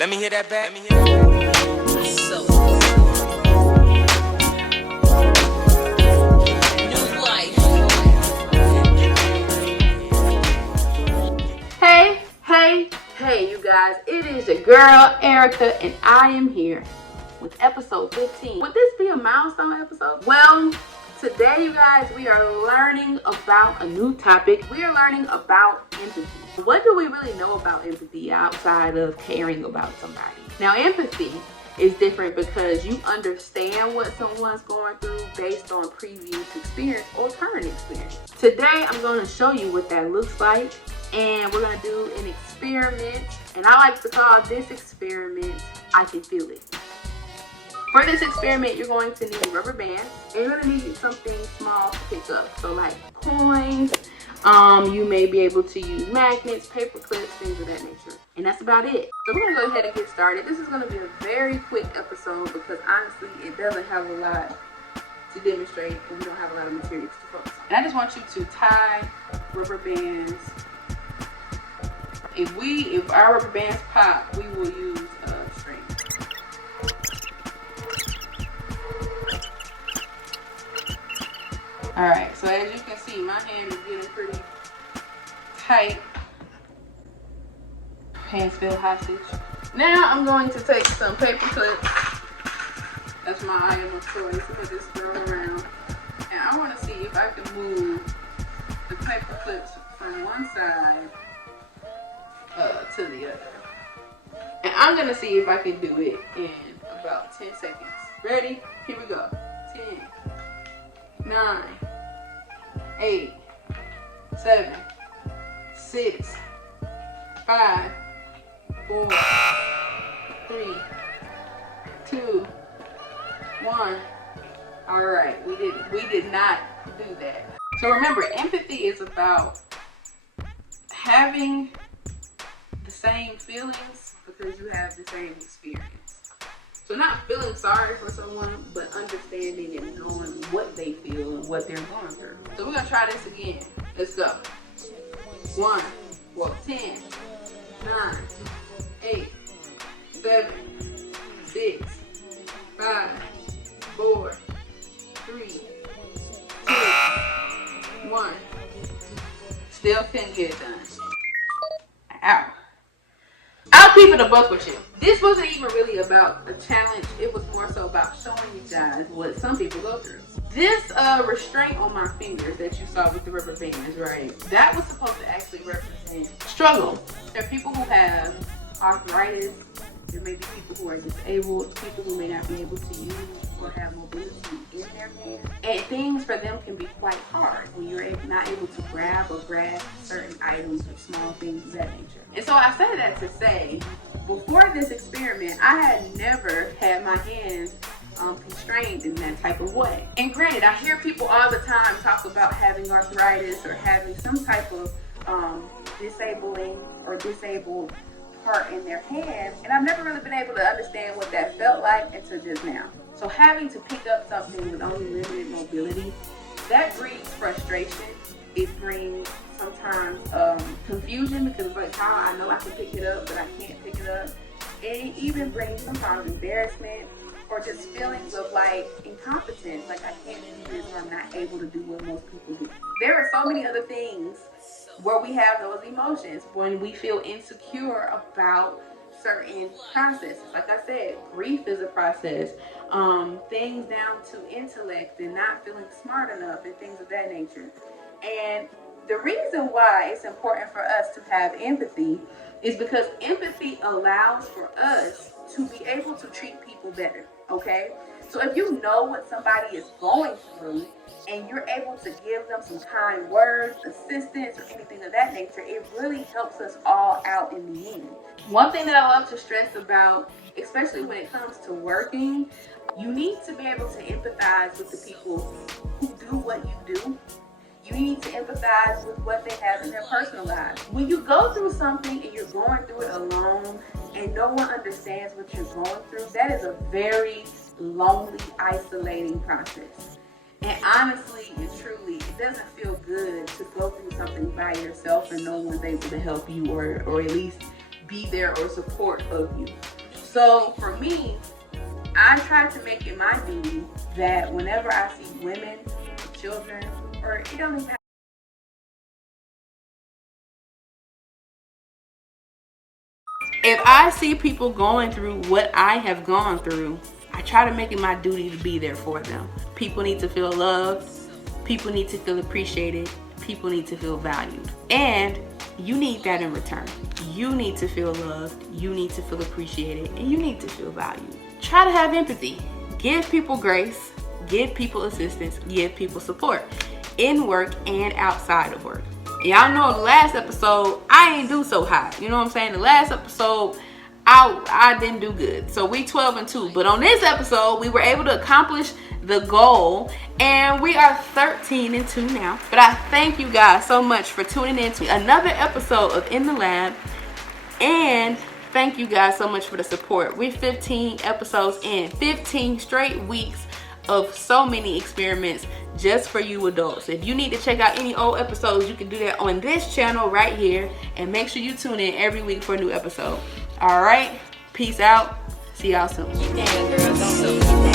Let me hear that back. Let me hear that back. So, new life. Hey, you guys. It is your girl, Erica, and I am here with episode 15. Would this be a milestone episode? Well, today, you guys, we are learning about a new topic. We are learning about empathy. What do we really know about empathy outside of caring about somebody? Now, empathy is different because you understand what someone's going through based on previous experience or current experience. Today, I'm going to show you what that looks like, and we're going to do an experiment, and I like to call this experiment, I Can Feel It. For this experiment, you're going to need rubber bands, and you're going to need something small to pick up. So like coins, you may be able to use magnets, paper clips, things of that nature. And that's about it. So we're going to go ahead and get started. This is going to be a very quick episode because honestly, it doesn't have a lot to demonstrate and we don't have a lot of materials to focus on. And I just want you to tie rubber bands. If our rubber bands pop, we will use a string. Alright, so as you can see, my hand is getting pretty tight. Hands feel hostage. Now I'm going to take some paper clips. That's my item of choice. I'm going to just throw it around. And I want to see if I can move the paper clips from one side to the other. And I'm going to see if I can do it in about 10 seconds. Ready? Here we go. 10, 9, 8, 7, 6, 5, 4, 3, 2, 1. All right, we did not do that. So remember, empathy is about having the same feelings because you have the same experience. So not feeling sorry for someone, but understanding and knowing what they feel and what they're going through. So we're gonna try this again. Let's go. 10, 9, 8, 7, 6, 5, 4, 3, 2, 1. Still couldn't get it done. Ow. I'll keep it a buck with you. This wasn't even really about a challenge. It was more so about showing you guys what some people go through. This restraint on my fingers that you saw with the rubber bands, right? That was supposed to actually represent struggle. There are people who have arthritis. There may be people who are disabled, people who may not be able to use or have mobility in their hands. And things for them can be quite hard when you're not able to grab or grasp certain items or small things of that nature. And so I say that to say, before this experiment, I had never had my hands constrained in that type of way. And granted, I hear people all the time talk about having arthritis or having some type of disabling or disabled part in their hand, and I've never really been able to understand what that felt like until just now. So having to pick up something with only limited mobility, that breeds frustration. It brings sometimes confusion because it's like, how I know I can pick it up but I can't pick it up. And it even brings sometimes embarrassment or just feelings of like incompetence, like I can't do this or I'm not able to do what most people do. There are so many other things where we have those emotions when we feel insecure about certain processes. Like I said, grief is a process. Things down to intellect and not feeling smart enough and things of that nature. And the reason why it's important for us to have empathy is because empathy allows for us to be able to treat people better, okay? So if you know what somebody is going through and you're able to give them some kind words, assistance, or anything of that nature, it really helps us all out in the end. One thing that I love to stress about, especially when it comes to working, you need to be able to empathize with the people who do what you do. You need to empathize with what they have in their personal lives. When you go through something and you're going through it alone and no one understands what you're going through, that is a very lonely, isolating process. And honestly and truly, it doesn't feel good to go through something by yourself and no one's able to help you or at least be there or support of you. So for me, I try to make it my duty that whenever I see women, children, or it don't even have if I see people going through what I have gone through, I try to make it my duty to be there for them. People need to feel loved. People need to feel appreciated. People need to feel valued. And you need that in return. You need to feel loved. You need to feel appreciated. And you need to feel valued. Try to have empathy. Give people grace. Give people assistance. Give people support in work and outside of work. Y'all know the last episode, I ain't do so hot. You know what I'm saying? The last episode, I didn't do good. So we 12-2. But on this episode, we were able to accomplish the goal. And we are 13-2 now. But I thank you guys so much for tuning in to another episode of In the Lab. And thank you guys so much for the support. We're 15 episodes in, 15 straight weeks of so many experiments just for you adults. If you need to check out any old episodes, you can do that on this channel right here. And make sure you tune in every week for a new episode. All right, peace out. See y'all soon. Yeah, girl, don't